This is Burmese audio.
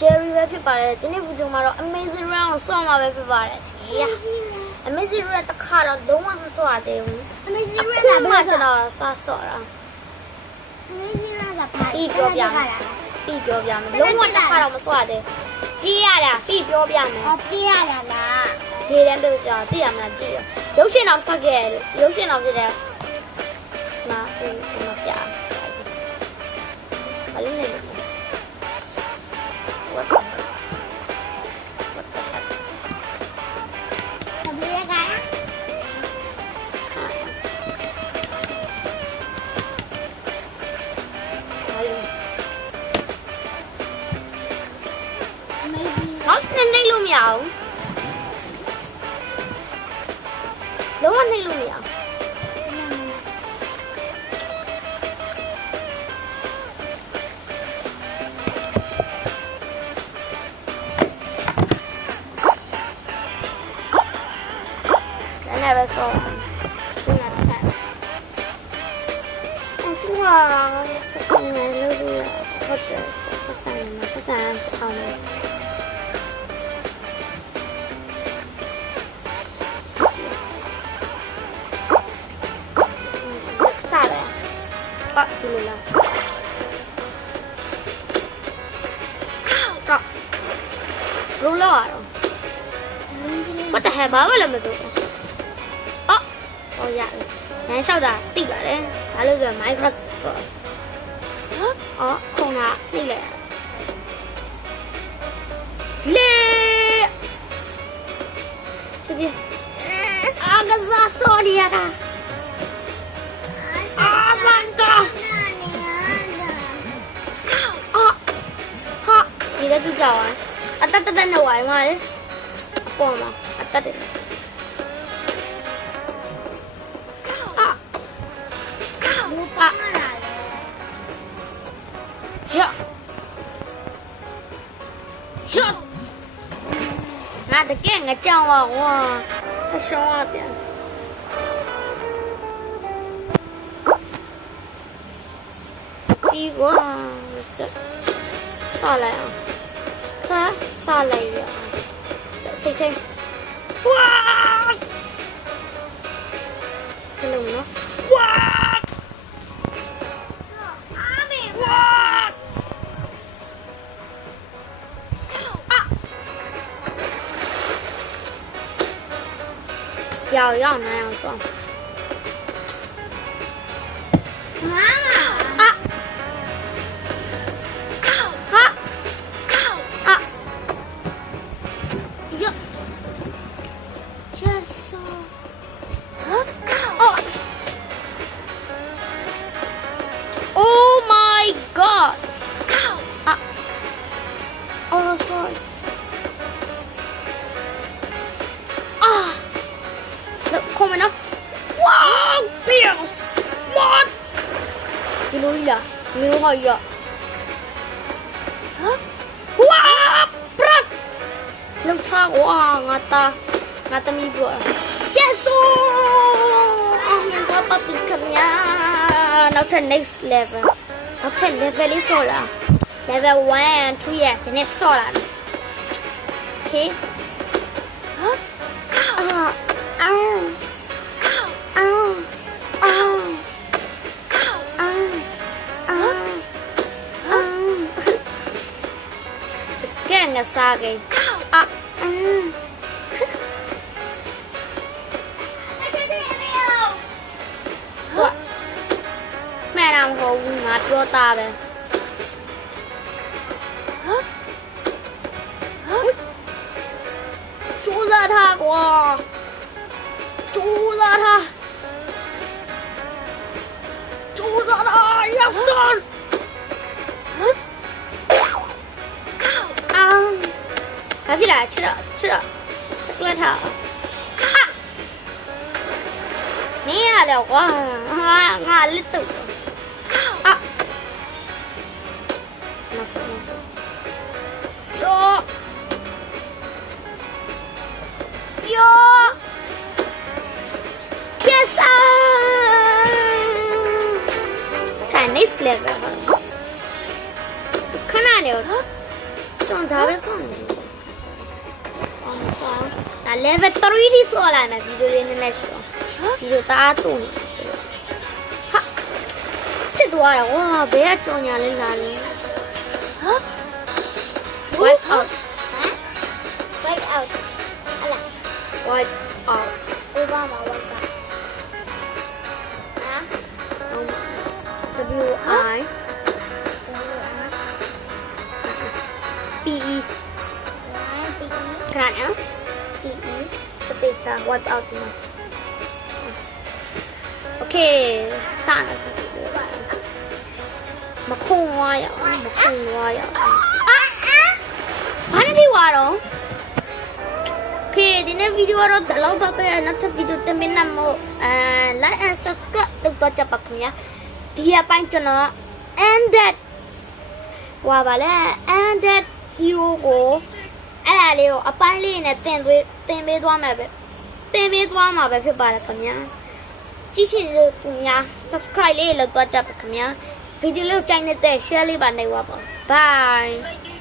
Jerry ပဲဖြစ်ပါတယ်ဒီနေ့ဗီဒီယိုမှာတော့ Amazing Run ကိုဆော့မှာပဲဖြစ်ပါတယ် Amazing Run တစ်ခါတော့လုံးဝမဆော့ရသေးဘူး Amazing Run ကဘာကျွန်တော်စဆော့တာ Amazing Run ကဘာ ပြီးပြောပြမယ်လုံးဝတစ်ခါတော့မဆော့ရသေးပြေးရတာပြီးပြောပြမယ် ပြေးရတာလား ရေတန်းပြောပြသိရမလားကြည့်ရရုပ်ရှင်အောင်ဖတ်ခဲ့ရုပ်ရှင်အောင်ဖြစ်တယ်နာဒီမှာပြဘာလို့လဲ What the heck? ဘယ်ကနောက်နှိမ့်လို့မရဘူးလုံးဝနှိမ့်လို့မရဘူးလည်းပဲဆောသူကတက်သူကစကနေလို့ဟုတ်တယ်ပတ်စံအောင်လို့စားတယ်ကတ်တူလာကတ်ရူလာရော What the hell ဘာမှလည်းမလုပ်ဘူးဟောရတယ်။လမ်းလျှောက်တာသိပါတယ်။ဘာလို့ဆို Minecraft ဆို။အော်ခုနကနှိမ့်လိုက်။လေ။ဒီအာကစားဆော်ရတာ။အာမန်ကာ။အာဟာဒီလည်းသူကြောက်อ่ะအတတ်တက်နဲ့ဝိုင်းပါလေ။ပေါ်မှာအတတ်တယ်ငါတကယ်ငါကြောက်ပါဝါအရှောင်းရပြန်ဒီဝါစလိုက်အောင်စလိုက်ရစိတ်ထဲဝါကလုံးနော်ဝါ要那样算。妈妈啊！啊！啊！哟！这是啊！哦 ！Oh my god！ 啊！哦 ，sorry。空门呢？哇 ，Bills！ What？ ဒီလိုကြီးလားမျိုးဟောကြီးอ่ะဟမ်ဝါပရက်လောက်ထားဝါငါသမီးပြော Yes အောင်ရင်တော့ပပီကမြာနောက်ထပ် next level နောက်ထပ် level လေးဆော့လာ level 1 2ရဲ့ဒီနေ့ဆော့လာ Okay ဟမ်ငါစားခဲ့အာတော့မဲရမဟုတ်ဘူးငါပြောတာပဲကျူးစားထားကွာကျူးစားထား yes sir ဘာဖြစ်လဲချစ်တော့စကလက်ထားမင်းရတယ်ကွာငါလက်တော့အာမဆောယော yes sir next level ခဏ နေရောကျွန်တော်ဒါပဲစောင့်နေအောင်ဆောင်ဒါ level 3 ထိစောလိုက်မယ်ဗီဒီယိုလေးနည်းနည်းရှိတော့ဗီဒီယိုတအားတူနေဆိုတော့ဟာဖြစ်သွားတာဝါဘယ်ကကြောင်ညာလေးလာလဲဟာ wipe out Wipe out ဟလာ wipe out ဥပမာ wipe out W I P E ခဏနော် P E စတေချာ wipe out ဒီမှာ Okay စနေပြီမခုံဝါရအောင်မခုံဝါရအောင်ဘာနဲ့ဒီဝါတော့ Okay ဒီနေ့ဗီဒီယိုတော့ဒီလောက်ပါပဲနောက်ထပ်ဗီဒီယိုတင်မနမို့like and subscribe လုပ်တော့ကြပါခင်ဗျာဒီအပိုင်းကျွန်တော် ended ဝါပါလေ ended hero ကိုအဲ့ဒါလေးကိုအပိုင်းလေးနဲ့တင်ပေးသွားမှာပဲတင်ပေးသွားမှာပဲဖြစ်ပါတယ်ခင်ဗျာကြည့်ရှင်လို့သူများ subscribe လေးလုပ်တော့ကြပါခင်ဗျာဗီဒီယိုလေးကိုကြိုက်နေတဲ့ share လေးပါနိုင်ပါ bye